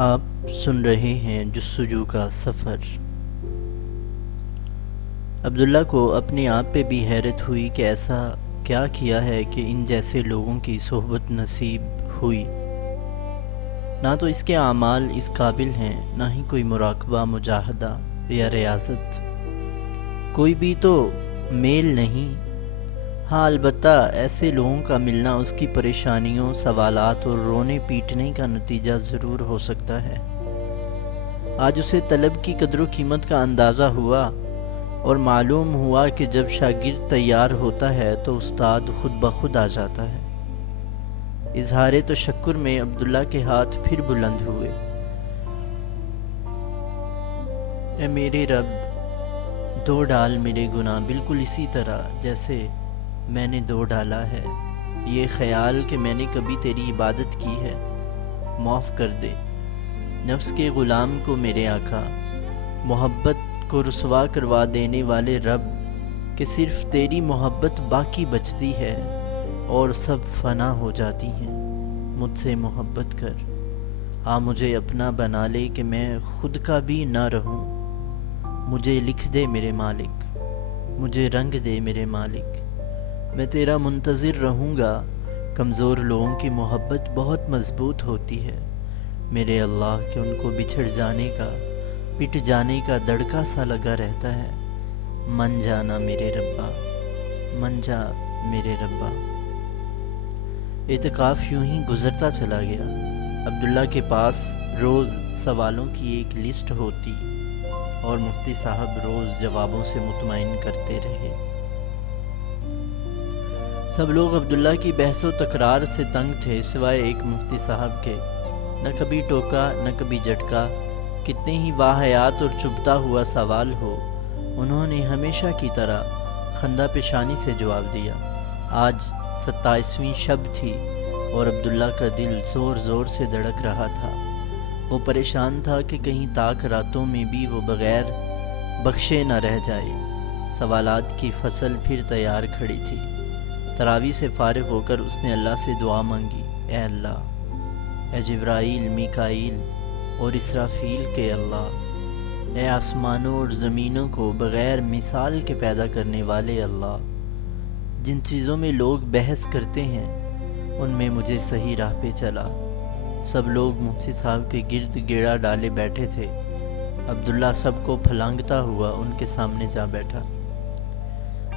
آپ سن رہے ہیں جستجو کا سفر۔ عبداللہ کو اپنے آپ پہ بھی حیرت ہوئی کہ ایسا کیا کیا ہے کہ ان جیسے لوگوں کی صحبت نصیب ہوئی۔ نہ تو اس کے اعمال اس قابل ہیں، نہ ہی کوئی مراقبہ، مجاہدہ یا ریاضت، کوئی بھی تو میل نہیں۔ ہاں، البتہ ایسے لوگوں کا ملنا اس کی پریشانیوں، سوالات اور رونے پیٹنے کا نتیجہ ضرور ہو سکتا ہے۔ آج اسے طلب کی قدر و قیمت کا اندازہ ہوا اور معلوم ہوا کہ جب شاگرد تیار ہوتا ہے تو استاد خود بخود آ جاتا ہے۔ اظہار تشکر میں عبداللہ کے ہاتھ پھر بلند ہوئے۔ اے میرے رب، دو ڈال میرے گناہ بالکل اسی طرح جیسے میں نے دو ڈالا ہے۔ یہ خیال کہ میں نے کبھی تیری عبادت کی ہے، معاف کر دے۔ نفس کے غلام کو میرے آقا، محبت کو رسوا کروا دینے والے رب، کہ صرف تیری محبت باقی بچتی ہے اور سب فنا ہو جاتی ہیں۔ مجھ سے محبت کر، مجھے اپنا بنا لے کہ میں خود کا بھی نہ رہوں۔ مجھے لکھ دے میرے مالک، مجھے رنگ دے میرے مالک۔ میں تیرا منتظر رہوں گا۔ کمزور لوگوں کی محبت بہت مضبوط ہوتی ہے میرے اللہ، کہ ان کو بچھڑ جانے کا، پٹ جانے کا دڑکا سا لگا رہتا ہے۔ من جانا میرے ربا، من جا میرے ربا۔ اعتکاف یوں ہی گزرتا چلا گیا۔ عبداللہ کے پاس روز سوالوں کی ایک لسٹ ہوتی اور مفتی صاحب روز جوابوں سے مطمئن کرتے رہے۔ سب لوگ عبداللہ کی بحث و تکرار سے تنگ تھے سوائے ایک مفتی صاحب کے۔ نہ کبھی ٹوکا، نہ کبھی جھٹکا، کتنے ہی واہیات اور چبھتا ہوا سوال ہو، انہوں نے ہمیشہ کی طرح خندہ پیشانی سے جواب دیا۔ آج 27ویں شب تھی اور عبداللہ کا دل زور زور سے دھڑک رہا تھا۔ وہ پریشان تھا کہ کہیں تاک راتوں میں بھی وہ بغیر بخشے نہ رہ جائے۔ سوالات کی فصل پھر تیار کھڑی تھی۔ تراویح سے فارغ ہو کر اس نے اللہ سے دعا مانگی، اے اللہ، اے جبرائیل، میکائیل اور اسرافیل کے اللہ، اے آسمانوں اور زمینوں کو بغیر مثال کے پیدا کرنے والے اللہ، جن چیزوں میں لوگ بحث کرتے ہیں ان میں مجھے صحیح راہ پہ چلا۔ سب لوگ مفتی صاحب کے گرد گیڑا ڈالے بیٹھے تھے۔ عبداللہ سب کو پھلانگتا ہوا ان کے سامنے جا بیٹھا۔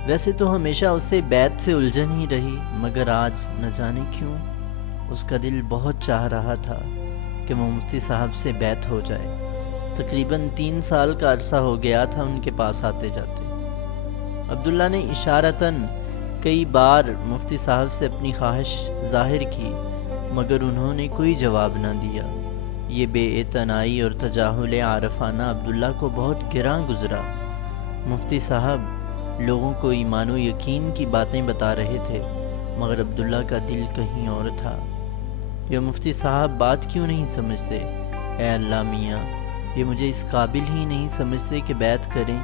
ویسے تو ہمیشہ اسے بیعت سے الجھن ہی رہی، مگر آج نہ جانے کیوں اس کا دل بہت چاہ رہا تھا کہ وہ مفتی صاحب سے بیعت ہو جائے۔ تقریباً 3 سال کا عرصہ ہو گیا تھا ان کے پاس آتے جاتے۔ عبداللہ نے اشارتاً کئی بار مفتی صاحب سے اپنی خواہش ظاہر کی، مگر انہوں نے کوئی جواب نہ دیا۔ یہ بے اعتنائی اور تجاہل عارفانہ عبداللہ کو بہت گراں گزرا۔ مفتی صاحب لوگوں کو ایمان و یقین کی باتیں بتا رہے تھے، مگر عبداللہ کا دل کہیں اور تھا۔ یہ مفتی صاحب بات کیوں نہیں سمجھتے؟ اے اللہ میاں، یہ مجھے اس قابل ہی نہیں سمجھتے کہ بیعت کریں،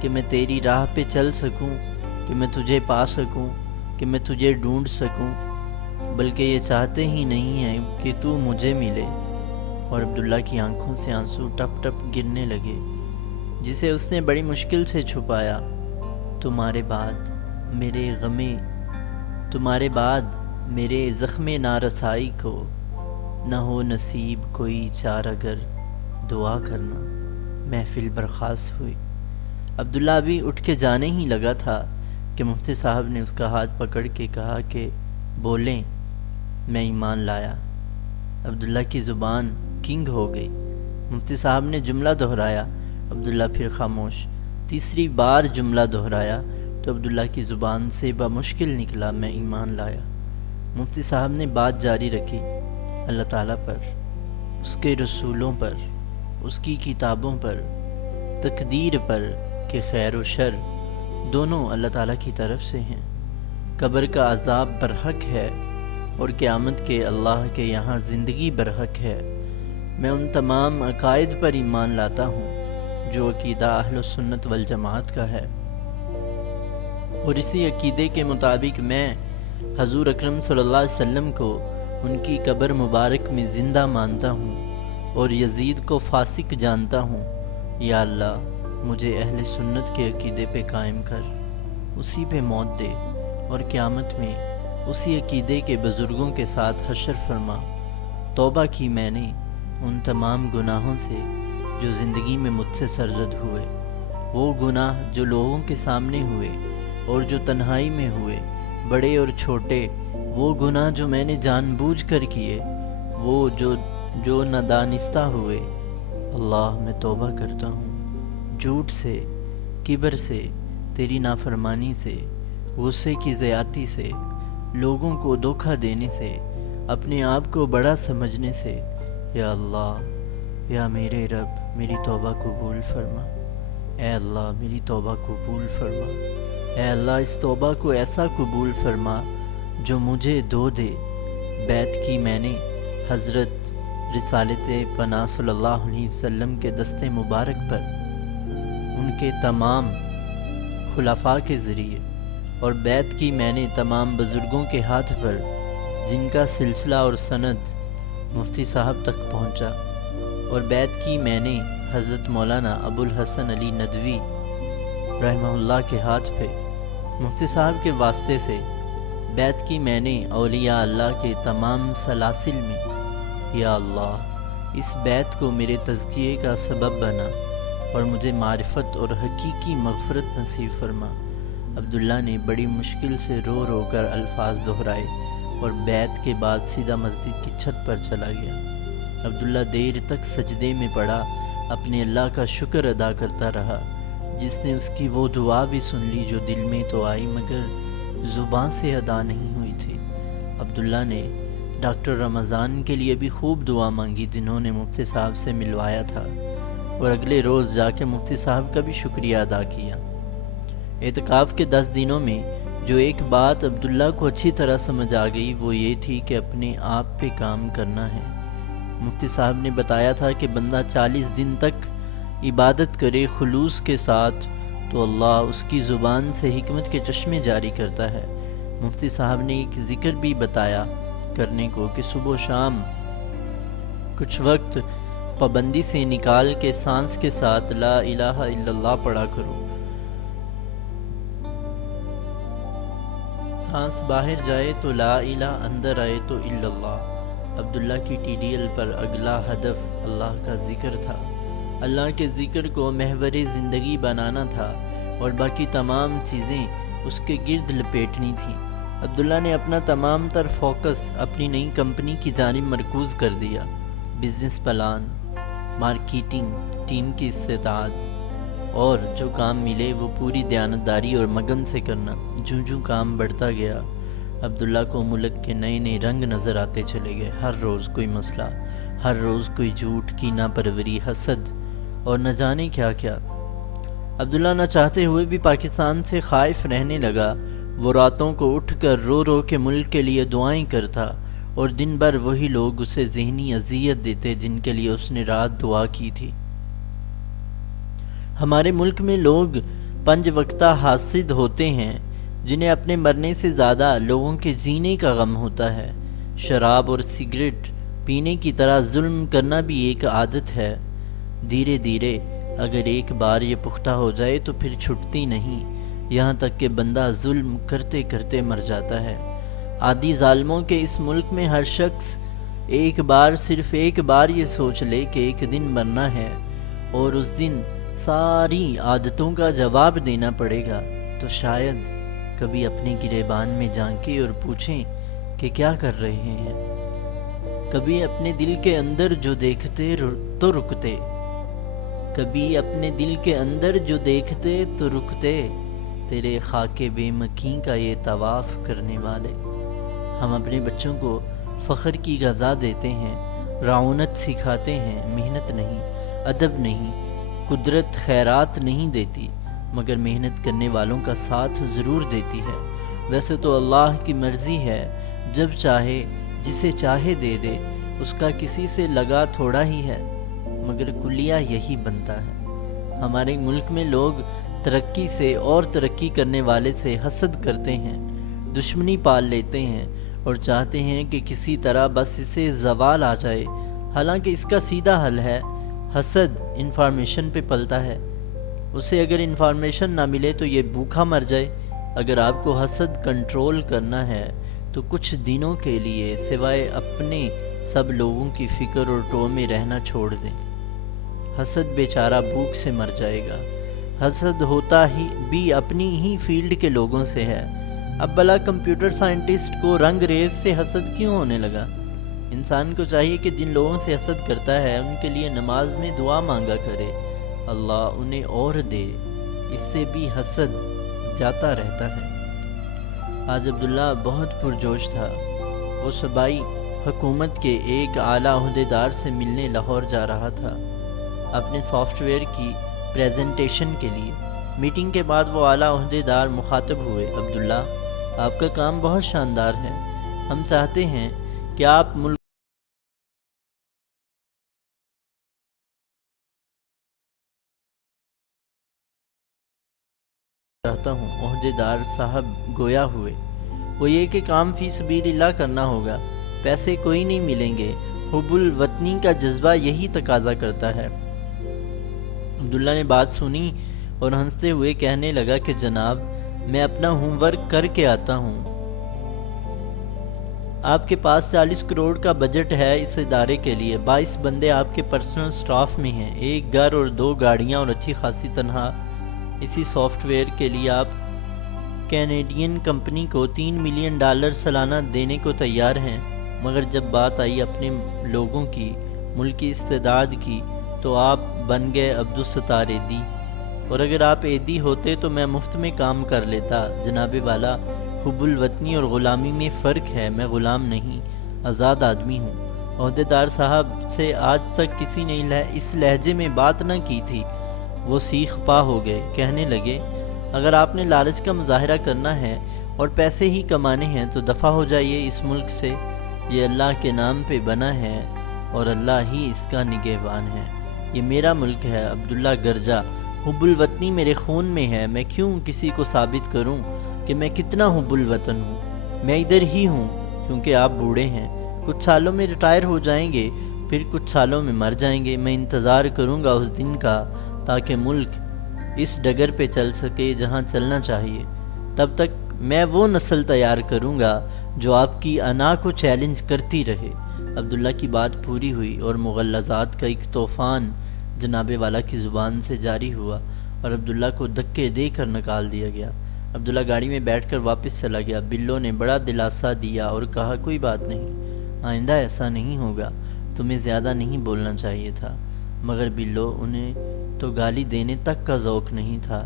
کہ میں تیری راہ پہ چل سکوں، کہ میں تجھے پا سکوں، کہ میں تجھے ڈھونڈ سکوں، بلکہ یہ چاہتے ہی نہیں ہیں کہ تو مجھے ملے۔ اور عبداللہ کی آنکھوں سے آنسو ٹپ ٹپ گرنے لگے، جسے اس نے بڑی مشکل سے چھپایا۔ تمہارے بعد میرے زخم نارسائی کو نہ ہو نصیب کوئی چارہ گر، دعا کرنا۔ محفل برخاست ہوئی۔ عبداللہ ابھی اٹھ کے جانے ہی لگا تھا کہ مفتی صاحب نے اس کا ہاتھ پکڑ کے کہا کہ بولیں، میں ایمان لایا۔ عبداللہ کی زبان کنگ ہو گئی۔ مفتی صاحب نے جملہ دہرایا، عبداللہ پھر خاموش۔ تیسری بار جملہ دہرایا تو عبداللہ کی زبان سے بمشکل نکلا، میں ایمان لایا۔ مفتی صاحب نے بات جاری رکھی، اللہ تعالیٰ پر، اس کے رسولوں پر، اس کی کتابوں پر، تقدیر پر کہ خیر و شر دونوں اللہ تعالیٰ کی طرف سے ہیں۔ قبر کا عذاب برحق ہے اور قیامت کے اللہ کے یہاں زندگی برحق ہے۔ میں ان تمام عقائد پر ایمان لاتا ہوں جو عقیدہ اہل سنت والجماعت کا ہے، اور اسی عقیدے کے مطابق میں حضور اکرم صلی اللہ علیہ وسلم کو ان کی قبر مبارک میں زندہ مانتا ہوں اور یزید کو فاسق جانتا ہوں۔ یا اللہ مجھے اہل سنت کے عقیدے پہ قائم کر، اسی پہ موت دے، اور قیامت میں اسی عقیدے کے بزرگوں کے ساتھ حشر فرما۔ توبہ کی میں نے ان تمام گناہوں سے جو زندگی میں مجھ سے سرزد ہوئے، وہ گناہ جو لوگوں کے سامنے ہوئے اور جو تنہائی میں ہوئے، بڑے اور چھوٹے، وہ گناہ جو میں نے جان بوجھ کر کیے، وہ جو نادانستہ ہوئے۔ اللہ میں توبہ کرتا ہوں جھوٹ سے، کبر سے، تیری نافرمانی سے، غصے کی زیادتی سے، لوگوں کو دھوکہ دینے سے، اپنے آپ کو بڑا سمجھنے سے۔ یا اللہ، یا میرے رب میری توبہ قبول فرما۔ اے اللہ میری توبہ قبول فرما۔ اے اللہ اس توبہ کو ایسا قبول فرما جو مجھے دھو دے۔ بیعت کی میں نے حضرت رسالت پناہ صلی اللہ علیہ وسلم کے دست مبارک پر، ان کے تمام خلفاء کے ذریعے، اور بیعت کی میں نے تمام بزرگوں کے ہاتھ پر جن کا سلسلہ اور سند مفتی صاحب تک پہنچا، اور بیعت کی میں نے حضرت مولانا ابو الحسن علی ندوی رحمہ اللہ کے ہاتھ پہ مفتی صاحب کے واسطے سے بیعت کی میں نے اولیاء اللہ کے تمام سلاسل میں۔ یا اللہ اس بیعت کو میرے تزکیے کا سبب بنا اور مجھے معرفت اور حقیقی مغفرت نصیب فرما۔ عبداللہ نے بڑی مشکل سے رو رو کر الفاظ دہرائے اور بیعت کے بعد سیدھا مسجد کی چھت پر چلا گیا۔ عبداللہ دیر تک سجدے میں پڑا اپنے اللہ کا شکر ادا کرتا رہا، جس نے اس کی وہ دعا بھی سن لی جو دل میں تو آئی مگر زبان سے ادا نہیں ہوئی تھی۔ عبداللہ نے ڈاکٹر رمضان کے لیے بھی خوب دعا مانگی جنہوں نے مفتی صاحب سے ملوایا تھا، اور اگلے روز جا کے مفتی صاحب کا بھی شکریہ ادا کیا۔ اعتکاف کے 10 دنوں میں جو ایک بات عبداللہ کو اچھی طرح سمجھ آ گئی وہ یہ تھی کہ اپنے آپ پہ کام کرنا ہے۔ مفتی صاحب نے بتایا تھا کہ بندہ 40 دن تک عبادت کرے خلوص کے ساتھ تو اللہ اس کی زبان سے حکمت کے چشمے جاری کرتا ہے۔ مفتی صاحب نے ایک ذکر بھی بتایا کرنے کو کہ صبح و شام کچھ وقت پابندی سے نکال کے سانس کے ساتھ لا الہ الا اللہ پڑھا کرو۔ سانس باہر جائے تو لا الہ، اندر آئے تو الا اللہ۔ عبداللہ کی ٹی ڈی ایل پر اگلا ہدف اللہ کا ذکر تھا، اللہ کے ذکر کو محور زندگی بنانا تھا اور باقی تمام چیزیں اس کے گرد لپیٹنی تھیں۔ عبداللہ نے اپنا تمام تر فوکس اپنی نئی کمپنی کی جانب مرکوز کر دیا۔ بزنس پلان، مارکیٹنگ، ٹیم کی استعداد، اور جو کام ملے وہ پوری دیانتداری اور مگن سے کرنا۔ جوں کام بڑھتا گیا عبداللہ کو ملک کے نئے نئے رنگ نظر آتے چلے گئے۔ ہر روز کوئی مسئلہ، ہر روز کوئی جھوٹ، کینہ پروری، حسد اور نہ جانے کیا کیا۔ عبداللہ نہ چاہتے ہوئے بھی پاکستان سے خائف رہنے لگا۔ وہ راتوں کو اٹھ کر رو رو کے ملک کے لیے دعائیں کرتا اور دن بھر وہی لوگ اسے ذہنی اذیت دیتے جن کے لیے اس نے رات دعا کی تھی۔ ہمارے ملک میں لوگ 5 وقتہ حاسد ہوتے ہیں جنہیں اپنے مرنے سے زیادہ لوگوں کے جینے کا غم ہوتا ہے۔ شراب اور سگریٹ پینے کی طرح ظلم کرنا بھی ایک عادت ہے۔ دھیرے دھیرے اگر ایک بار یہ پختہ ہو جائے تو پھر چھٹتی نہیں، یہاں تک کہ بندہ ظلم کرتے کرتے مر جاتا ہے۔ عادی ظالموں کے اس ملک میں ہر شخص صرف ایک بار یہ سوچ لے کہ ایک دن مرنا ہے اور اس دن ساری عادتوں کا جواب دینا پڑے گا، تو شاید کبھی اپنے گریبان میں جھانکے اور پوچھیں کہ کیا کر رہے ہیں۔ کبھی اپنے دل کے اندر جو دیکھتے تو رکتے، کبھی اپنے دل کے اندر جو دیکھتے تو رکتے، تیرے خاک بے مکیں کا یہ طواف کرنے والے۔ ہم اپنے بچوں کو فخر کی غذا دیتے ہیں، رعونت سکھاتے ہیں، محنت نہیں، ادب نہیں، قدرت خیرات نہیں دیتی مگر محنت کرنے والوں کا ساتھ ضرور دیتی ہے۔ ویسے تو اللہ کی مرضی ہے، جب چاہے جسے چاہے دے دے، اس کا کسی سے لگا تھوڑا ہی ہے، مگر کلیہ یہی بنتا ہے۔ ہمارے ملک میں لوگ ترقی سے اور ترقی کرنے والے سے حسد کرتے ہیں، دشمنی پال لیتے ہیں اور چاہتے ہیں کہ کسی طرح بس اسے زوال آ جائے۔ حالانکہ اس کا سیدھا حل ہے، حسد انفارمیشن پہ پلتا ہے، اسے اگر انفارمیشن نہ ملے تو یہ بھوکا مر جائے۔ اگر آپ کو حسد کنٹرول کرنا ہے تو کچھ دنوں کے لیے سوائے اپنے سب لوگوں کی فکر اور ٹو میں رہنا چھوڑ دیں۔ حسد بیچارہ بھوک سے مر جائے گا۔ حسد ہوتا ہی بھی اپنی ہی فیلڈ کے لوگوں سے ہے۔ اب بلا کمپیوٹر سائنٹسٹ کو رنگ ریز سے حسد کیوں ہونے لگا؟ انسان کو چاہیے کہ جن لوگوں سے حسد کرتا ہے ان کے لیے نماز میں دعا مانگا کرے، اللہ انہیں اور دے، اس سے بھی حسد جاتا رہتا ہے۔ آج عبداللہ بہت پرجوش تھا۔ وہ صوبائی حکومت کے ایک اعلیٰ عہدیدار سے ملنے لاہور جا رہا تھا اپنے سافٹ ویئر کی پریزنٹیشن کے لیے۔ میٹنگ کے بعد وہ اعلیٰ عہدیدار مخاطب ہوئے، عبداللہ آپ کا کام بہت شاندار ہے، ہم چاہتے ہیں کہ آپ ملک چاہتا ہوں۔ عہدیدار صاحب گویا ہوئے، وہ یہ کہ کام فی سبیل اللہ کرنا ہوگا، پیسے کوئی نہیں ملیں گے، حب الوطنی کا جذبہ یہی تقاضا کرتا ہے۔ عبداللہ نے بات سنی اور ہنستے ہوئے کہنے لگا کہ جناب میں اپنا ہوم ورک کر کے آتا ہوں۔ آپ کے پاس 40 کروڑ کا بجٹ ہے اس ادارے کے لیے، 22 بندے آپ کے پرسنل سٹاف میں ہیں، ایک گھر اور 2 گاڑیاں اور اچھی خاصی تنخواہ۔ اسی سافٹ ویئر کے لیے آپ کینیڈین کمپنی کو $3 ملین سالانہ دینے کو تیار ہیں، مگر جب بات آئی اپنے لوگوں کی، ملک کی استعداد کی، تو آپ بن گئے عبدالستار ایدی۔ اور اگر آپ ایدی ہوتے تو میں مفت میں کام کر لیتا۔ جناب والا، حب الوطنی اور غلامی میں فرق ہے، میں غلام نہیں، آزاد آدمی ہوں۔ عہدیدار صاحب سے آج تک کسی نے اس لہجے میں بات نہ کی تھی۔ وہ سیخ پا ہو گئے، کہنے لگے اگر آپ نے لالچ کا مظاہرہ کرنا ہے اور پیسے ہی کمانے ہیں تو دفع ہو جائیے اس ملک سے، یہ اللہ کے نام پہ بنا ہے اور اللہ ہی اس کا نگہبان ہے۔ یہ میرا ملک ہے عبداللہ گرجا، حب الوطنی میرے خون میں ہے، میں کیوں کسی کو ثابت کروں کہ میں کتنا حب الوطن ہوں؟ میں ادھر ہی ہوں کیونکہ آپ بوڑھے ہیں، کچھ سالوں میں ریٹائر ہو جائیں گے، پھر کچھ سالوں میں مر جائیں گے۔ میں انتظار کروں گا اس دن کا تاکہ ملک اس ڈگر پہ چل سکے جہاں چلنا چاہیے۔ تب تک میں وہ نسل تیار کروں گا جو آپ کی انا کو چیلنج کرتی رہے۔ عبداللہ کی بات پوری ہوئی اور مغلظات کا ایک طوفان جناب والا کی زبان سے جاری ہوا اور عبداللہ کو دھکے دے کر نکال دیا گیا۔ عبداللہ گاڑی میں بیٹھ کر واپس چلا گیا۔ بلو نے بڑا دلاسا دیا اور کہا کوئی بات نہیں، آئندہ ایسا نہیں ہوگا، تمہیں زیادہ نہیں بولنا چاہیے تھا۔ مگر بلو، انہیں تو گالی دینے تک کا ذوق نہیں تھا۔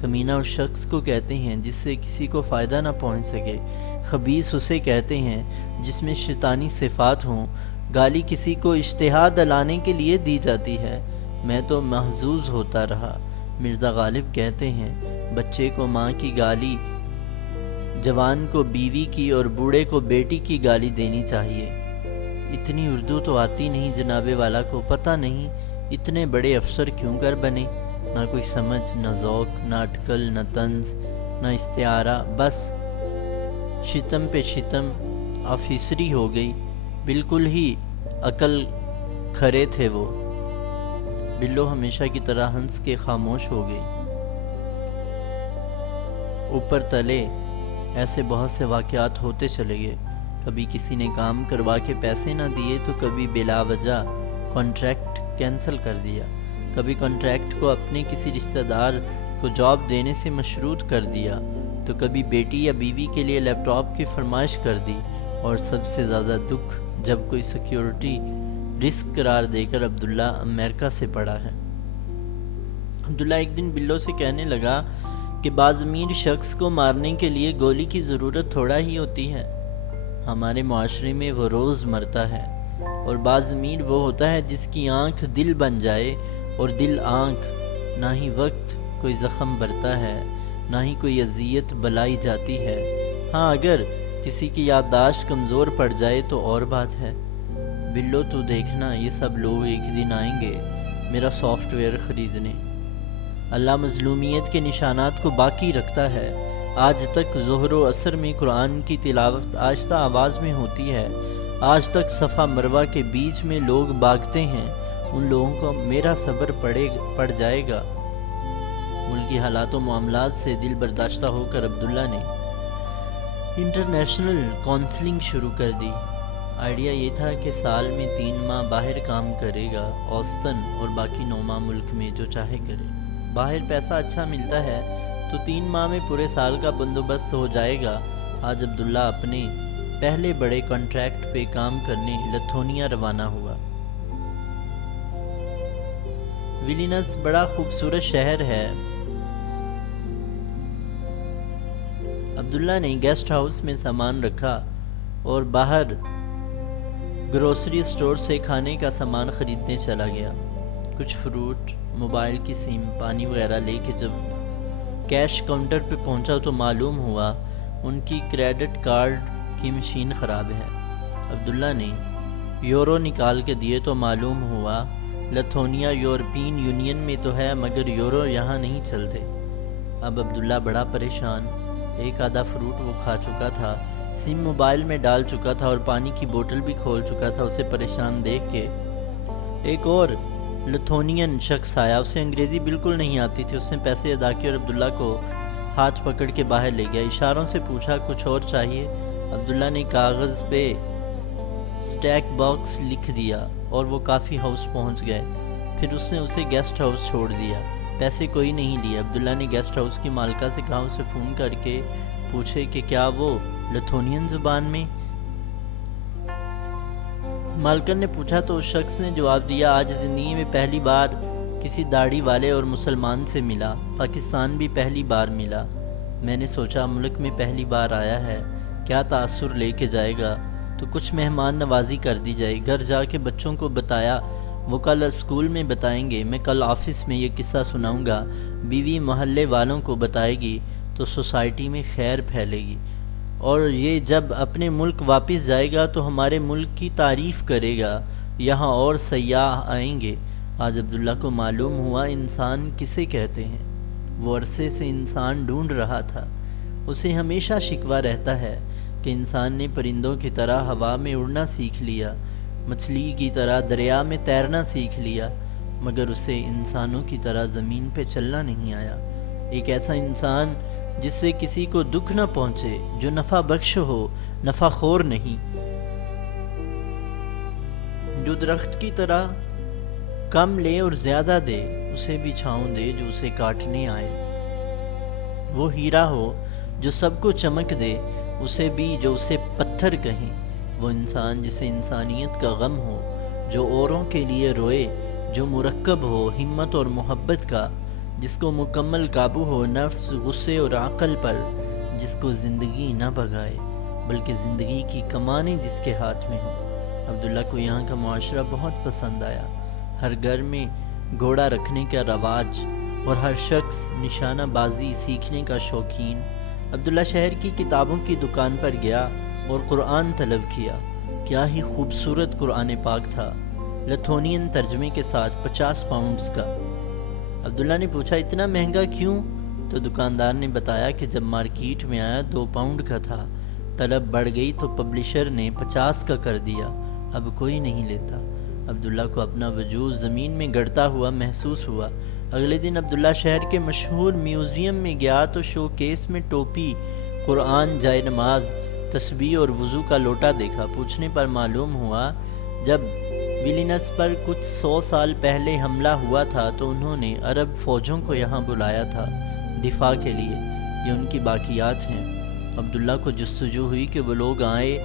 کمینہ اس شخص کو کہتے ہیں جس سے کسی کو فائدہ نہ پہنچ سکے، خبیث اسے کہتے ہیں جس میں شیطانی صفات ہوں۔ گالی کسی کو اشتہا دلانے کے لیے دی جاتی ہے، میں تو محظوظ ہوتا رہا۔ مرزا غالب کہتے ہیں بچے کو ماں کی گالی، جوان کو بیوی کی اور بوڑھے کو بیٹی کی گالی دینی چاہیے۔ اتنی اردو تو آتی نہیں جناب والا کو، پتہ نہیں اتنے بڑے افسر کیوں کر بنے، نہ کوئی سمجھ، نہ ذوق، نہ اٹکل، نہ طنز، نہ استعارہ، بس شتم پہ شتم، آفیسری ہو گئی، بالکل ہی عقل کھرے تھے وہ۔ بلو ہمیشہ کی طرح ہنس کے خاموش ہو گئی۔ اوپر تلے ایسے بہت سے واقعات ہوتے چلے گئے، کبھی کسی نے کام کروا کے پیسے نہ دیے تو کبھی بلا وجہ کانٹریکٹ کینسل کر دیا، کبھی کانٹریکٹ کو اپنے کسی رشتہ دار کو جاب دینے سے مشروط کر دیا، تو کبھی بیٹی یا بیوی کے لیے لیپ ٹاپ کی فرمائش کر دی، اور سب سے زیادہ دکھ جب کوئی سیکیورٹی رسک قرار دے کر عبداللہ امریکہ سے پڑا ہے۔ عبداللہ ایک دن بلو سے کہنے لگا کہ بعض امیر شخص کو مارنے کے لیے گولی کی ضرورت تھوڑا ہی ہوتی ہے، ہمارے معاشرے میں وہ روز مرتا ہے، اور بعض امیر وہ ہوتا ہے جس کی آنکھ دل بن جائے اور دل آنکھ، نہ ہی وقت کوئی زخم برتا ہے نہ ہی کوئی اذیت بلائی جاتی ہے۔ ہاں اگر کسی کی یادداشت کمزور پڑ جائے تو اور بات ہے۔ بلو تو دیکھنا یہ سب لوگ ایک دن آئیں گے میرا سافٹ ویئر خریدنے۔ اللہ مظلومیت کے نشانات کو باقی رکھتا ہے۔ آج تک ظہر و عصر میں قرآن کی تلاوت آہستہ آواز میں ہوتی ہے، آج تک صفا مروہ کے بیچ میں لوگ بھاگتے ہیں، ان لوگوں کو میرا صبر پڑ جائے گا۔ ملکی حالات و معاملات سے دل برداشتہ ہو کر عبداللہ نے انٹرنیشنل کونسلنگ شروع کر دی۔ آئیڈیا یہ تھا کہ سال میں 3 ماہ باہر کام کرے گا اوسطاً، اور باقی 9 ماہ ملک میں جو چاہے کرے۔ باہر پیسہ اچھا ملتا ہے تو 3 ماہ میں پورے سال کا بندوبست ہو جائے گا۔ آج عبداللہ اپنے پہلے بڑے کانٹریکٹ پہ کام کرنے لتھونیا روانہ ہوا۔ ویلنیوس بڑا خوبصورت شہر ہے۔ عبداللہ نے گیسٹ ہاؤس میں سامان رکھا اور باہر گروسری سٹور سے کھانے کا سامان خریدنے چلا گیا۔ کچھ فروٹ، موبائل کی سم، پانی وغیرہ لے کے جب کیش کاؤنٹر پہ پہنچا تو معلوم ہوا ان کی کریڈٹ کارڈ کی مشین خراب ہے۔ عبداللہ نے یورو نکال کے دیے تو معلوم ہوا لتھونیا یورپین یونین میں تو ہے مگر یورو یہاں نہیں چلتے۔ اب عبداللہ بڑا پریشان، ایک آدھا فروٹ وہ کھا چکا تھا، سم موبائل میں ڈال چکا تھا اور پانی کی بوتل بھی کھول چکا تھا۔ اسے پریشان دیکھ کے ایک اور لتھونین شخص آیا، اسے انگریزی بالکل نہیں آتی تھی۔ اس نے پیسے ادا کیے اور عبداللہ کو ہاتھ پکڑ کے باہر لے گیا۔ اشاروں سے پوچھا کچھ اور چاہیے؟ عبداللہ نے کاغذ پہ سٹیک باکس لکھ دیا اور وہ کافی ہاؤس پہنچ گئے۔ پھر اس نے اسے گیسٹ ہاؤس چھوڑ دیا، پیسے کوئی نہیں لیے۔ عبداللہ نے گیسٹ ہاؤس کی مالکہ سے کہا اسے فون کر کے پوچھے کہ کیا وہ لتھونین زبان میں؟ مالکن نے پوچھا تو اس شخص نے جواب دیا، آج زندگی میں پہلی بار کسی داڑھی والے اور مسلمان سے ملا، پاکستان بھی پہلی بار ملا۔ میں نے سوچا ملک میں پہلی بار آیا ہے، کیا تاثر لے کے جائے گا، تو کچھ مہمان نوازی کر دی جائے۔ گھر جا کے بچوں کو بتایا، وہ کل اسکول میں بتائیں گے، میں کل آفس میں یہ قصہ سناؤں گا، بیوی محلے والوں کو بتائے گی تو سوسائٹی میں خیر پھیلے گی، اور یہ جب اپنے ملک واپس جائے گا تو ہمارے ملک کی تعریف کرے گا، یہاں اور سیاح آئیں گے۔ آج عبداللہ کو معلوم ہوا انسان کسے کہتے ہیں۔ وہ عرصے سے انسان ڈھونڈ رہا تھا، اسے ہمیشہ شکوہ رہتا ہے کہ انسان نے پرندوں کی طرح ہوا میں اڑنا سیکھ لیا، مچھلی کی طرح دریا میں تیرنا سیکھ لیا، مگر اسے انسانوں کی طرح زمین پہ چلنا نہیں آیا۔ ایک ایسا انسان جس سے کسی کو دکھ نہ پہنچے، جو نفع بخش ہو، نفع خور نہیں، جو درخت کی طرح کم لے اور زیادہ دے، اسے بھی چھاؤں دے جو اسے کاٹنے آئے۔ وہ ہیرا ہو جو سب کو چمک دے، اسے بھی جو اسے پتھر کہیں۔ وہ انسان جسے انسانیت کا غم ہو، جو اوروں کے لیے روئے، جو مرکب ہو ہمت اور محبت کا، جس کو مکمل قابو ہو نفس، غصے اور عقل پر، جس کو زندگی نہ بھگائے بلکہ زندگی کی کمانیں جس کے ہاتھ میں ہوں۔ عبداللہ کو یہاں کا معاشرہ بہت پسند آیا، ہر گھر میں گھوڑا رکھنے کا رواج اور ہر شخص نشانہ بازی سیکھنے کا شوقین۔ عبداللہ شہر کی کتابوں کی دکان پر گیا اور قرآن طلب کیا۔ کیا ہی خوبصورت قرآن پاک تھا، لتھونین ترجمے کے ساتھ 50 پاؤنڈز کا۔ عبداللہ نے پوچھا اتنا مہنگا کیوں؟ تو دکاندار نے بتایا کہ جب مارکیٹ میں آیا 2 پاؤنڈ کا تھا، طلب بڑھ گئی تو پبلشر نے 50 کا کر دیا، اب کوئی نہیں لیتا۔ عبداللہ کو اپنا وجود زمین میں گڑتا ہوا محسوس ہوا۔ اگلے دن عبداللہ شہر کے مشہور میوزیم میں گیا تو شو کیس میں ٹوپی، قرآن، جائے نماز، تسبیح اور وضو کا لوٹا دیکھا۔ پوچھنے پر معلوم ہوا جب ویلنیوس پر کچھ 100 سال پہلے حملہ ہوا تھا تو انہوں نے عرب فوجوں کو یہاں بلایا تھا دفاع کے لیے، یہ ان کی باقیات ہیں۔ عبداللہ کو جستجو ہوئی کہ وہ لوگ آئے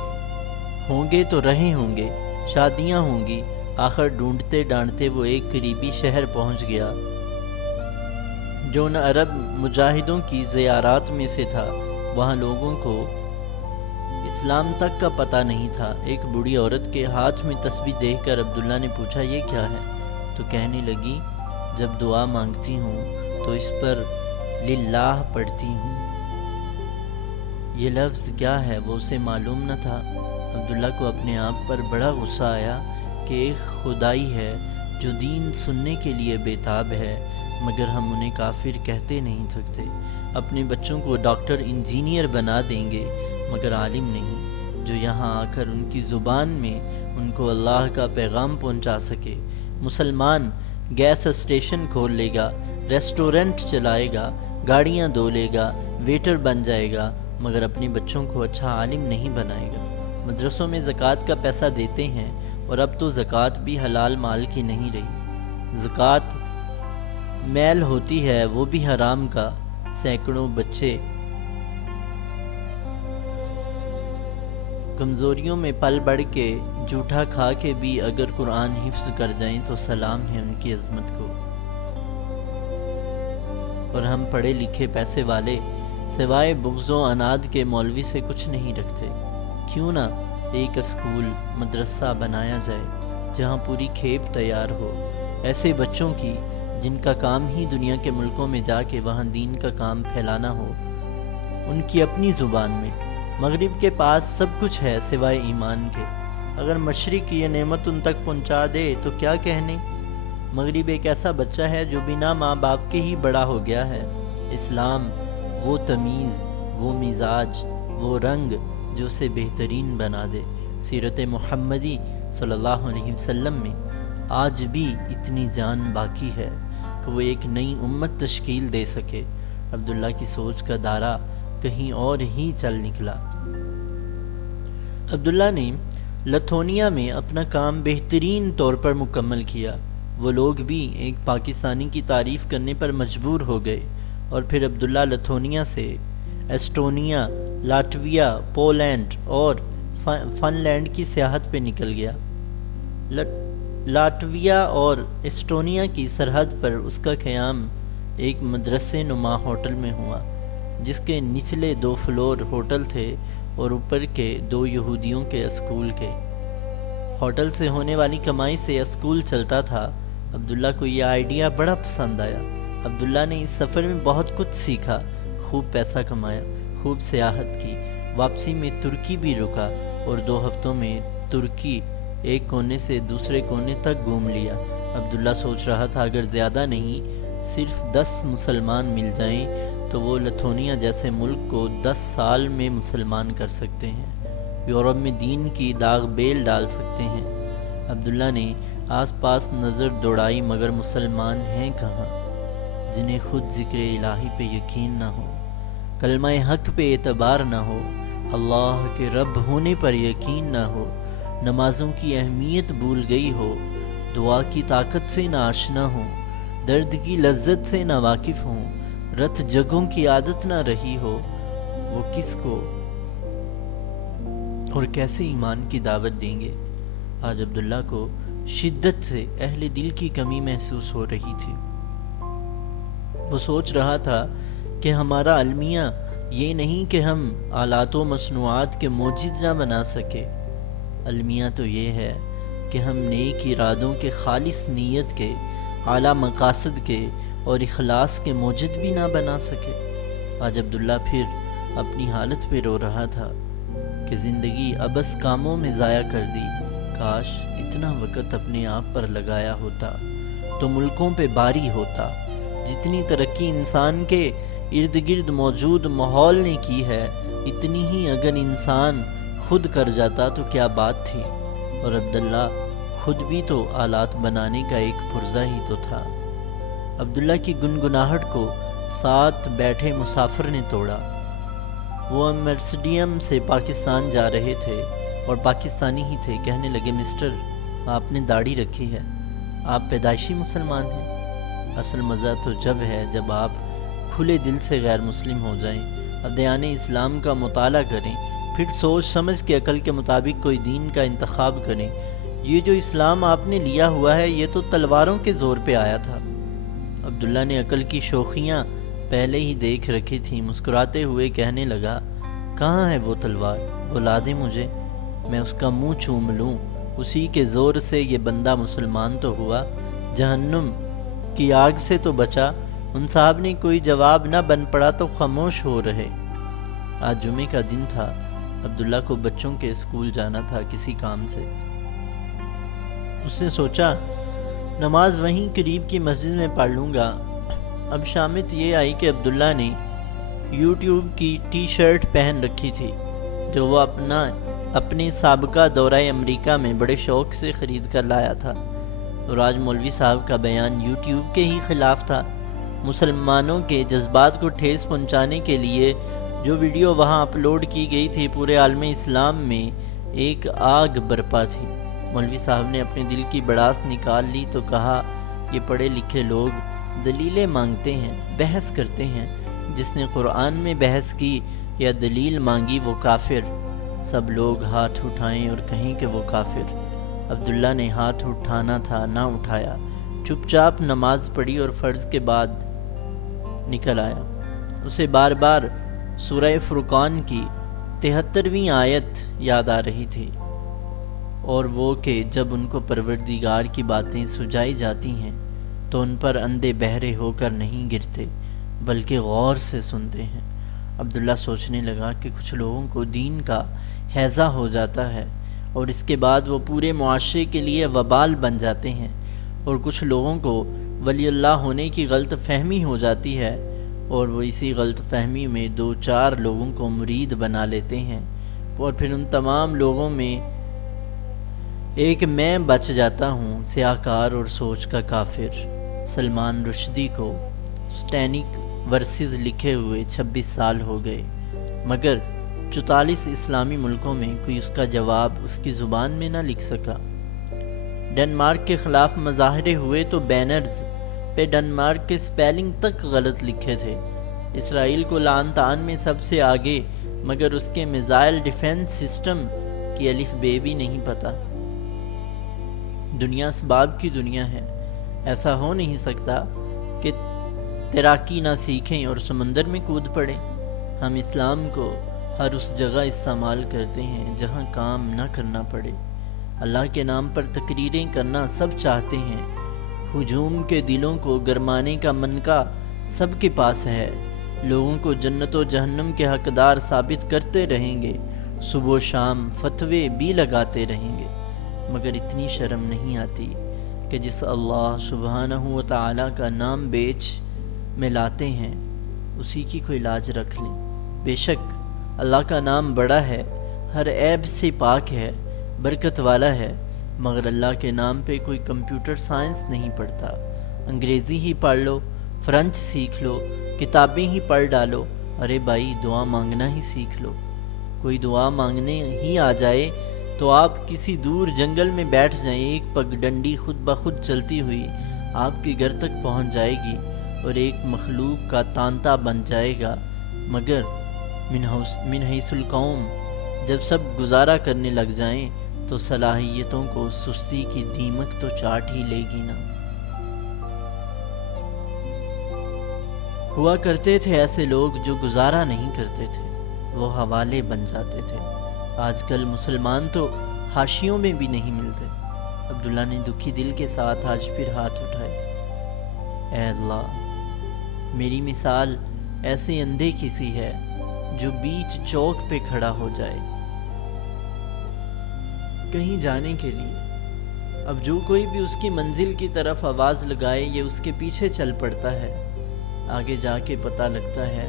ہوں گے تو رہے ہوں گے، شادیاں ہوں گی۔ آخر ڈھونڈتے ڈانڈتے وہ ایک قریبی شہر پہنچ گیا جو ان عرب مجاہدوں کی زیارات میں سے تھا۔ وہاں لوگوں کو اسلام تک کا پتہ نہیں تھا۔ ایک بوڑھی عورت کے ہاتھ میں تسبیح دیکھ کر عبداللہ نے پوچھا یہ کیا ہے؟ تو کہنے لگی جب دعا مانگتی ہوں تو اس پر للہ پڑھتی ہوں۔ یہ لفظ کیا ہے وہ اسے معلوم نہ تھا۔ عبداللہ کو اپنے آپ پر بڑا غصہ آیا کہ ایک خدائی ہے جو دین سننے کے لیے بےتاب ہے، مگر ہم انہیں کافر کہتے نہیں تھکتے۔ اپنے بچوں کو ڈاکٹر انجینئر بنا دیں گے مگر عالم نہیں۔ جو یہاں آ کر ان کی زبان میں ان کو اللہ کا پیغام پہنچا سکے۔ مسلمان گیس اسٹیشن کھول لے گا، ریسٹورنٹ چلائے گا، گاڑیاں دھو لے گا، ویٹر بن جائے گا، مگر اپنے بچوں کو اچھا عالم نہیں بنائے گا۔ مدرسوں میں زکوٰۃ کا پیسہ دیتے ہیں، اور اب تو زکوٰۃ بھی حلال مال کی نہیں رہی، زکوٰۃ میل ہوتی ہے، وہ بھی حرام کا۔ سینکڑوں بچے کمزوریوں میں پل بڑھ کے جھوٹا کھا کے بھی اگر قرآن حفظ کر جائیں تو سلام ہے ان کی عظمت کو۔ اور ہم پڑھے لکھے پیسے والے سوائے بغض و عناد کے مولوی سے کچھ نہیں رکھتے۔ کیوں نہ ایک اسکول مدرسہ بنایا جائے جہاں پوری کھیپ تیار ہو ایسے بچوں کی جن کا کام ہی دنیا کے ملکوں میں جا کے وہاں دین کا کام پھیلانا ہو، ان کی اپنی زبان میں۔ مغرب کے پاس سب کچھ ہے سوائے ایمان کے، اگر مشرق یہ نعمت ان تک پہنچا دے تو کیا کہنے۔ مغرب ایک ایسا بچہ ہے جو بنا ماں باپ کے ہی بڑا ہو گیا ہے۔ اسلام وہ تمیز، وہ مزاج، وہ رنگ جو اسے بہترین بنا دے۔ سیرت محمدی صلی اللہ علیہ وسلم میں آج بھی اتنی جان باقی ہے کہ وہ ایک نئی امت تشکیل دے سکے۔ عبداللہ کی سوچ کا دائرہ کہیں اور ہی چل نکلا۔ عبداللہ نے لتھونیا میں اپنا کام بہترین طور پر مکمل کیا۔ وہ لوگ بھی ایک پاکستانی کی تعریف کرنے پر مجبور ہو گئے، اور پھر عبداللہ لتھونیا سے ایسٹونیا، لاٹویا، پولینڈ اور فن لینڈ کی سیاحت پہ نکل گیا۔ لاٹویا اور ایسٹونیا کی سرحد پر اس کا قیام ایک مدرسے نما ہوٹل میں ہوا، جس کے نچلے 2 فلور ہوٹل تھے اور اوپر کے 2 یہودیوں کے اسکول کے۔ ہوٹل سے ہونے والی کمائی سے اسکول چلتا تھا۔ عبداللہ کو یہ آئیڈیا بڑا پسند آیا۔ عبداللہ نے اس سفر میں بہت کچھ سیکھا، خوب پیسہ کمایا، خوب سیاحت کی۔ واپسی میں ترکی بھی رکا اور 2 ہفتوں میں ترکی ایک کونے سے دوسرے کونے تک گھوم لیا۔ عبداللہ سوچ رہا تھا اگر زیادہ نہیں صرف 10 مسلمان مل جائیں تو وہ لتھونیا جیسے ملک کو 10 سال میں مسلمان کر سکتے ہیں، یورپ میں دین کی داغ بیل ڈال سکتے ہیں۔ عبداللہ نے آس پاس نظر دوڑائی، مگر مسلمان ہیں کہاں جنہیں خود ذکر الہی پہ یقین نہ ہو، کلمہ حق پہ اعتبار نہ ہو، اللہ کے رب ہونے پر یقین نہ ہو، نمازوں کی اہمیت بھول گئی ہو، دعا کی طاقت سے نہ آشنا ہوں، درد کی لذت سے نہ واقف ہوں، رت جگوں کی عادت نہ رہی ہو، وہ کس کو اور کیسے ایمان کی دعوت دیں گے۔ آج عبداللہ کو شدت سے اہل دل کی کمی محسوس ہو رہی تھی۔ وہ سوچ رہا تھا کہ ہمارا المیہ یہ نہیں کہ ہم آلات و مصنوعات کے موجد نہ بنا سکے، المیہ تو یہ ہے کہ ہم نیک ارادوں کے، خالص نیت کے، اعلیٰ مقاصد کے اور اخلاص کے موجد بھی نہ بنا سکے۔ آج عبداللہ پھر اپنی حالت پہ رو رہا تھا کہ زندگی ابس کاموں میں ضائع کر دی، کاش اتنا وقت اپنے آپ پر لگایا ہوتا تو ملکوں پہ باری ہوتا۔ جتنی ترقی انسان کے ارد گرد موجود ماحول نے کی ہے، اتنی ہی اگر انسان خود کر جاتا تو کیا بات تھی۔ اور عبداللہ خود بھی تو آلات بنانے کا ایک پرزہ ہی تو تھا۔ عبداللہ کی گنگناہٹ کو ساتھ بیٹھے مسافر نے توڑا۔ وہ مرسیڈیم سے پاکستان جا رہے تھے اور پاکستانی ہی تھے۔ کہنے لگے، مسٹر آپ نے داڑھی رکھی ہے، آپ پیدائشی مسلمان ہیں؟ اصل مزہ تو جب ہے جب آپ کھلے دل سے غیر مسلم ہو جائیں، ادیان اسلام کا مطالعہ کریں، پھر سوچ سمجھ کے عقل کے مطابق کوئی دین کا انتخاب کریں۔ یہ جو اسلام آپ نے لیا ہوا ہے یہ تو تلواروں کے زور پہ آیا تھا۔ عبداللہ نے عقل کی شوخیاں پہلے ہی دیکھ رکھی تھیں۔ مسکراتے ہوئے کہنے لگا، کہاں ہے وہ تلوار؟ وہ لا دے مجھے، میں اس کا منہ چوم لوں، اسی کے زور سے یہ بندہ مسلمان تو ہوا، جہنم کی آگ سے تو بچا۔ ان صاحب نے کوئی جواب نہ بن پڑا تو خاموش ہو رہے۔ آج جمعے کا دن تھا۔ عبداللہ کو بچوں کے اسکول جانا تھا کسی کام سے۔ اس نے سوچا نماز وہیں قریب کی مسجد میں پڑھ لوں گا۔ اب شامت یہ آئی کہ عبداللہ نے یوٹیوب کی ٹی شرٹ پہن رکھی تھی جو وہ اپنا اپنے سابقہ دورہ امریکہ میں بڑے شوق سے خرید کر لایا تھا، اور آج مولوی صاحب کا بیان یوٹیوب کے ہی خلاف تھا۔ مسلمانوں کے جذبات کو ٹھیس پہنچانے کے لیے جو ویڈیو وہاں اپلوڈ کی گئی تھی، پورے عالم اسلام میں ایک آگ برپا تھی۔ مولوی صاحب نے اپنے دل کی بڑاس نکال لی تو کہا، یہ پڑھے لکھے لوگ دلیلیں مانگتے ہیں، بحث کرتے ہیں، جس نے قرآن میں بحث کی یا دلیل مانگی وہ کافر۔ سب لوگ ہاتھ اٹھائیں اور کہیں کہ وہ کافر۔ عبداللہ نے ہاتھ اٹھانا تھا، نہ اٹھایا، چپ چاپ نماز پڑھی اور فرض کے بعد نکل آیا۔ اسے بار بار سورہ فرقان کی 73ویں آیت یاد آ رہی تھی، اور وہ کہ جب ان کو پروردگار کی باتیں سجائی جاتی ہیں تو ان پر اندھے بہرے ہو کر نہیں گرتے بلکہ غور سے سنتے ہیں۔ عبداللہ سوچنے لگا کہ کچھ لوگوں کو دین کا ہیضہ ہو جاتا ہے اور اس کے بعد وہ پورے معاشرے کے لیے وبال بن جاتے ہیں، اور کچھ لوگوں کو ولی اللہ ہونے کی غلط فہمی ہو جاتی ہے اور وہ اسی غلط فہمی میں 2-4 لوگوں کو مرید بنا لیتے ہیں، اور پھر ان تمام لوگوں میں ایک میں بچ جاتا ہوں، سیاہ کار اور سوچ کا کافر۔ سلمان رشدی کو سٹینک ورسز لکھے ہوئے 26 سال ہو گئے، مگر 44 اسلامی ملکوں میں کوئی اس کا جواب اس کی زبان میں نہ لکھ سکا۔ ڈنمارک کے خلاف مظاہرے ہوئے تو بینرز پہ ڈنمارک کے سپیلنگ تک غلط لکھے تھے۔ اسرائیل کو لعن طعن میں سب سے آگے، مگر اس کے میزائل ڈیفنس سسٹم کی الف بے بھی نہیں پتہ۔ دنیا اسباب کی دنیا ہے، ایسا ہو نہیں سکتا کہ تیراکی نہ سیکھیں اور سمندر میں کود پڑیں۔ ہم اسلام کو ہر اس جگہ استعمال کرتے ہیں جہاں کام نہ کرنا پڑے۔ اللہ کے نام پر تقریریں کرنا سب چاہتے ہیں، ہجوم کے دلوں کو گرمانے کا منقا سب کے پاس ہے، لوگوں کو جنت و جہنم کے حقدار ثابت کرتے رہیں گے، صبح و شام فتوے بھی لگاتے رہیں گے، مگر اتنی شرم نہیں آتی کہ جس اللہ سبحانہ و تعالیٰ کا نام بیچ میں لاتے ہیں اسی کی کوئی لاج رکھ لیں۔ بے شک اللہ کا نام بڑا ہے، ہر عیب سے پاک ہے، برکت والا ہے، مگر اللہ کے نام پہ کوئی کمپیوٹر سائنس نہیں پڑھتا۔ انگریزی ہی پڑھ لو، فرنچ سیکھ لو، کتابیں ہی پڑھ ڈالو، ارے بھائی دعا مانگنا ہی سیکھ لو۔ کوئی دعا مانگنے ہی آ جائے تو آپ کسی دور جنگل میں بیٹھ جائیں، ایک پگ ڈنڈی خود بخود چلتی ہوئی آپ کے گھر تک پہنچ جائے گی اور ایک مخلوق کا تانتا بن جائے گا، مگر من حیث القوم جب سب گزارا کرنے لگ جائیں تو صلاحیتوں کو سستی کی دیمک تو چاٹ ہی لے گی نا۔ ہوا کرتے تھے ایسے لوگ جو گزارا نہیں کرتے تھے، وہ حوالے بن جاتے تھے۔ آج کل مسلمان تو حاشیوں میں بھی نہیں ملتے۔ عبداللہ نے دکھی دل کے ساتھ آج پھر ہاتھ اٹھائے۔ اے اللہ، میری مثال ایسے اندھے کسی ہے جو بیچ چوک پہ کھڑا ہو جائے کہیں جانے کے لیے، اب جو کوئی بھی اس کی منزل کی طرف آواز لگائے یہ اس کے پیچھے چل پڑتا ہے، آگے جا کے پتہ لگتا ہے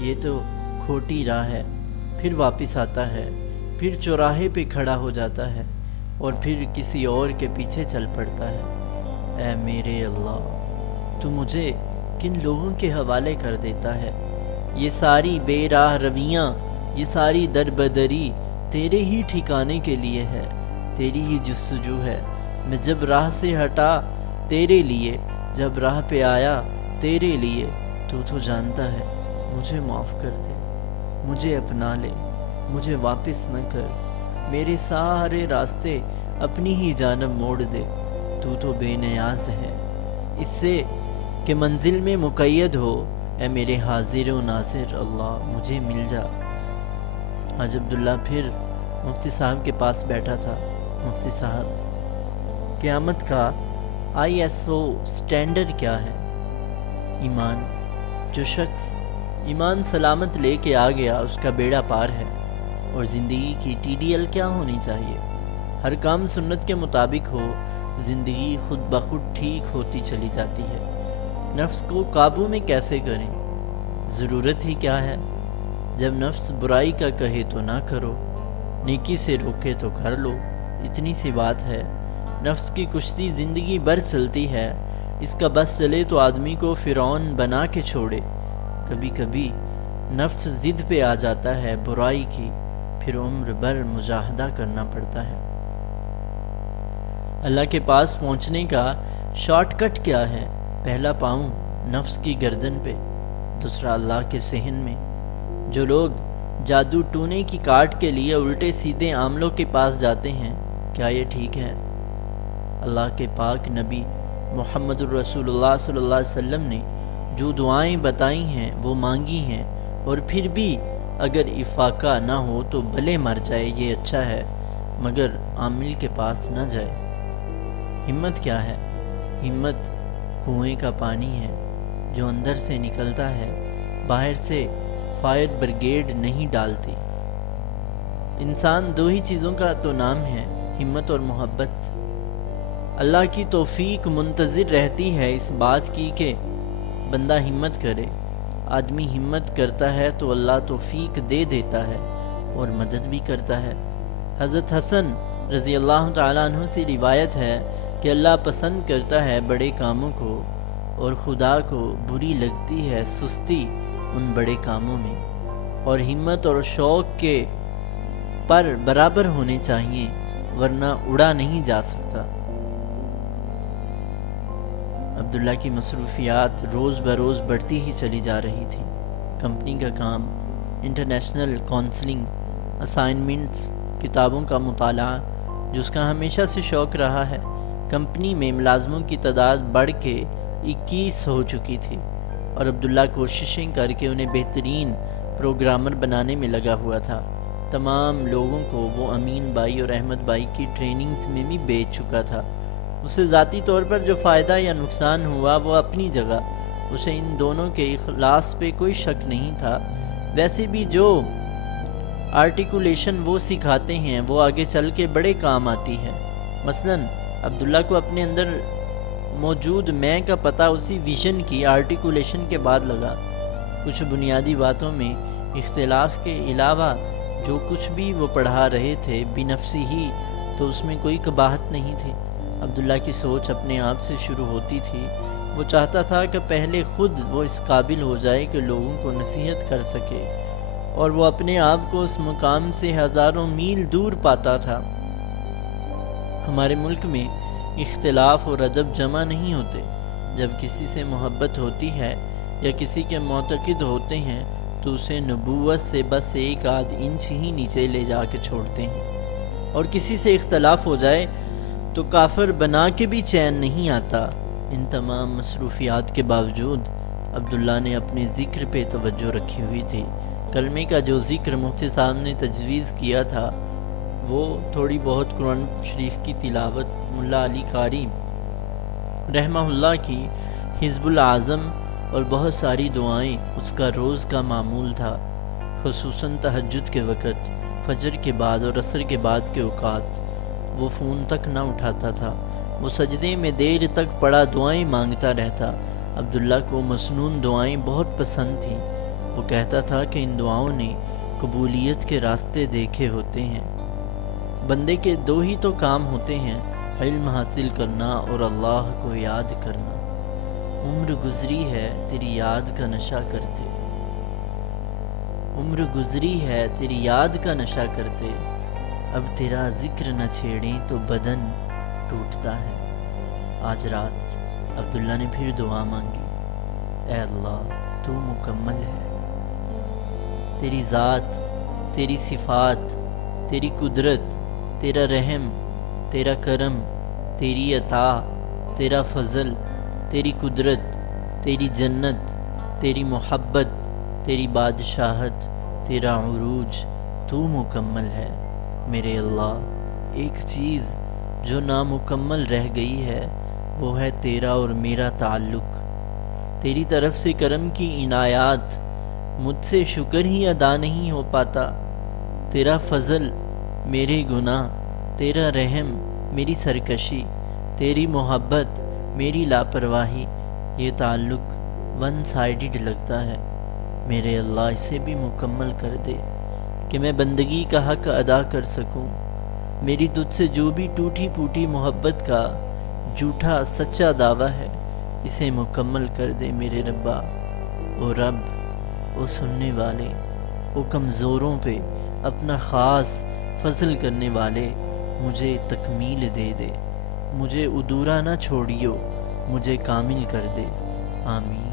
یہ تو کھوٹی راہ ہے، پھر واپس آتا ہے، پھر چوراہے پہ کھڑا ہو جاتا ہے اور پھر کسی اور کے پیچھے چل پڑتا ہے۔ اے میرے اللہ، تو مجھے کن لوگوں کے حوالے کر دیتا ہے؟ یہ ساری بے راہ رویاں، یہ ساری دربدری تیرے ہی ٹھکانے کے لیے ہے، تیری ہی جستجو ہے۔ میں جب راہ سے ہٹا تیرے لیے، جب راہ پہ آیا تیرے لیے، تو جانتا ہے۔ مجھے معاف کر دے، مجھے اپنا لے، مجھے واپس نہ کر، میرے سارے راستے اپنی ہی جانب موڑ دے۔ تو بے نیاز ہے اس سے کہ منزل میں مقید ہو۔ اے میرے حاضر و ناظر اللہ، مجھے مل جا۔ آج عبداللہ پھر مفتی صاحب کے پاس بیٹھا تھا۔ مفتی صاحب، قیامت کا ISO سٹینڈرڈ کیا ہے؟ ایمان۔ جو شخص ایمان سلامت لے کے آ گیا اس کا بیڑا پار ہے۔ اور زندگی کی TDL کیا ہونی چاہیے؟ ہر کام سنت کے مطابق ہو، زندگی خود بخود ٹھیک ہوتی چلی جاتی ہے۔ نفس کو قابو میں کیسے کریں؟ ضرورت ہی کیا ہے؟ جب نفس برائی کا کہے تو نہ کرو، نیکی سے روکے تو کر لو، اتنی سی بات ہے۔ نفس کی کشتی زندگی بھر چلتی ہے، اس کا بس چلے تو آدمی کو فرعون بنا کے چھوڑے۔ کبھی کبھی نفس ضد پہ آ جاتا ہے برائی کی، پھر عمر بھر مجاہدہ کرنا پڑتا ہے۔ اللہ کے پاس پہنچنے کا شارٹ کٹ کیا ہے؟ پہلا پاؤں نفس کی گردن پہ، دوسرا اللہ کے صحن میں۔ جو لوگ جادو ٹونے کی کاٹ کے لیے الٹے سیدھے عاملوں کے پاس جاتے ہیں، کیا یہ ٹھیک ہے؟ اللہ کے پاک نبی محمد الرسول اللہ صلی اللہ علیہ وسلم نے جو دعائیں بتائی ہیں وہ مانگی ہیں، اور پھر بھی اگر افاقہ نہ ہو تو بھلے مر جائے، یہ اچھا ہے، مگر عامل کے پاس نہ جائے۔ ہمت کیا ہے؟ ہمت کنویں کا پانی ہے جو اندر سے نکلتا ہے، باہر سے فائر بریگیڈ نہیں ڈالتی۔ انسان دو ہی چیزوں کا تو نام ہے، ہمت اور محبت۔ اللہ کی توفیق منتظر رہتی ہے اس بات کی کہ بندہ ہمت کرے۔ آدمی ہمت کرتا ہے تو اللہ توفیق دے دیتا ہے اور مدد بھی کرتا ہے۔ حضرت حسن رضی اللہ تعالیٰ عنہ سے روایت ہے کہ اللہ پسند کرتا ہے بڑے کاموں کو، اور خدا کو بری لگتی ہے سستی ان بڑے کاموں میں، اور ہمت اور شوق کے پر برابر ہونے چاہیے، ورنہ اڑا نہیں جا سکتا۔ عبداللہ کی مصروفیات روز بروز بڑھتی ہی چلی جا رہی تھی۔ کمپنی کا کام، انٹرنیشنل کونسلنگ، اسائنمنٹس، کتابوں کا مطالعہ، جو اس کا ہمیشہ سے شوق رہا ہے۔ کمپنی میں ملازموں کی تعداد بڑھ کے 21 ہو چکی تھی، اور عبداللہ کوششیں کر کے انہیں بہترین پروگرامر بنانے میں لگا ہوا تھا۔ تمام لوگوں کو وہ امین بھائی اور احمد بھائی کی ٹریننگز میں بھی بیچ چکا تھا۔ اسے ذاتی طور پر جو فائدہ یا نقصان ہوا وہ اپنی جگہ، اسے ان دونوں کے اخلاص پہ کوئی شک نہیں تھا۔ ویسے بھی جو آرٹیکولیشن وہ سکھاتے ہیں وہ آگے چل کے بڑے کام آتی ہے۔ مثلاً عبداللہ کو اپنے اندر موجود میں کا پتہ اسی ویژن کی آرٹیکولیشن کے بعد لگا۔ کچھ بنیادی باتوں میں اختلاف کے علاوہ جو کچھ بھی وہ پڑھا رہے تھے بنفسی ہی، تو اس میں کوئی قباحت نہیں تھی۔ عبداللہ کی سوچ اپنے آپ سے شروع ہوتی تھی۔ وہ چاہتا تھا کہ پہلے خود وہ اس قابل ہو جائے کہ لوگوں کو نصیحت کر سکے، اور وہ اپنے آپ کو اس مقام سے ہزاروں میل دور پاتا تھا۔ ہمارے ملک میں اختلاف اور ادب جمع نہیں ہوتے۔ جب کسی سے محبت ہوتی ہے یا کسی کے معتقد ہوتے ہیں تو اسے نبوت سے بس ایک آدھ انچ ہی نیچے لے جا کے چھوڑتے ہیں، اور کسی سے اختلاف ہو جائے تو کافر بنا کے بھی چین نہیں آتا۔ ان تمام مصروفیات کے باوجود عبداللہ نے اپنے ذکر پہ توجہ رکھی ہوئی تھی۔ کلمے کا جو ذکر مفتی صاحب نے تجویز کیا تھا، وہ تھوڑی بہت قرآن شریف کی تلاوت، ملا علی قاری رحمہ اللہ کی حزب العظم اور بہت ساری دعائیں اس کا روز کا معمول تھا۔ خصوصاً تہجد کے وقت، فجر کے بعد اور عصر کے بعد کے اوقات وہ فون تک نہ اٹھاتا تھا۔ وہ سجدے میں دیر تک پڑا دعائیں مانگتا رہتا۔ عبداللہ کو مسنون دعائیں بہت پسند تھیں۔ وہ کہتا تھا کہ ان دعاؤں نے قبولیت کے راستے دیکھے ہوتے ہیں۔ بندے کے دو ہی تو کام ہوتے ہیں، علم حاصل کرنا اور اللہ کو یاد کرنا۔ عمر گزری ہے تیری یاد کا نشہ کرتے، عمر گزری ہے تیری یاد کا نشہ کرتے، اب تیرا ذکر نہ چھیڑیں تو بدن ٹوٹتا ہے۔ آج رات عبداللہ نے پھر دعا مانگی، اے اللہ تو مکمل ہے، تیری ذات، تیری صفات، تیری قدرت، تیرا رحم، تیرا کرم، تیری عطا، تیرا فضل، تیری قدرت، تیری جنت، تیری محبت، تیری بادشاہت، تیرا عروج، تو مکمل ہے۔ میرے اللہ، ایک چیز جو نامکمل رہ گئی ہے وہ ہے تیرا اور میرا تعلق۔ تیری طرف سے کرم کی عنایات، مجھ سے شکر ہی ادا نہیں ہو پاتا۔ تیرا فضل، میرے گناہ، تیرا رحم، میری سرکشی، تیری محبت، میری لاپرواہی، یہ تعلق ون سائیڈڈ لگتا ہے۔ میرے اللہ اسے بھی مکمل کر دے۔ کہ میں بندگی کا حق ادا کر سکوں۔ میری تجھ سے جو بھی ٹوٹی پھوٹی محبت کا جھوٹا سچا دعویٰ ہے، اسے مکمل کر دے میرے ربا۔ او رب، او سننے والے، او کمزوروں پہ اپنا خاص فضل کرنے والے، مجھے تکمیل دے دے، مجھے ادھورا نہ چھوڑیو، مجھے کامل کر دے، آمین۔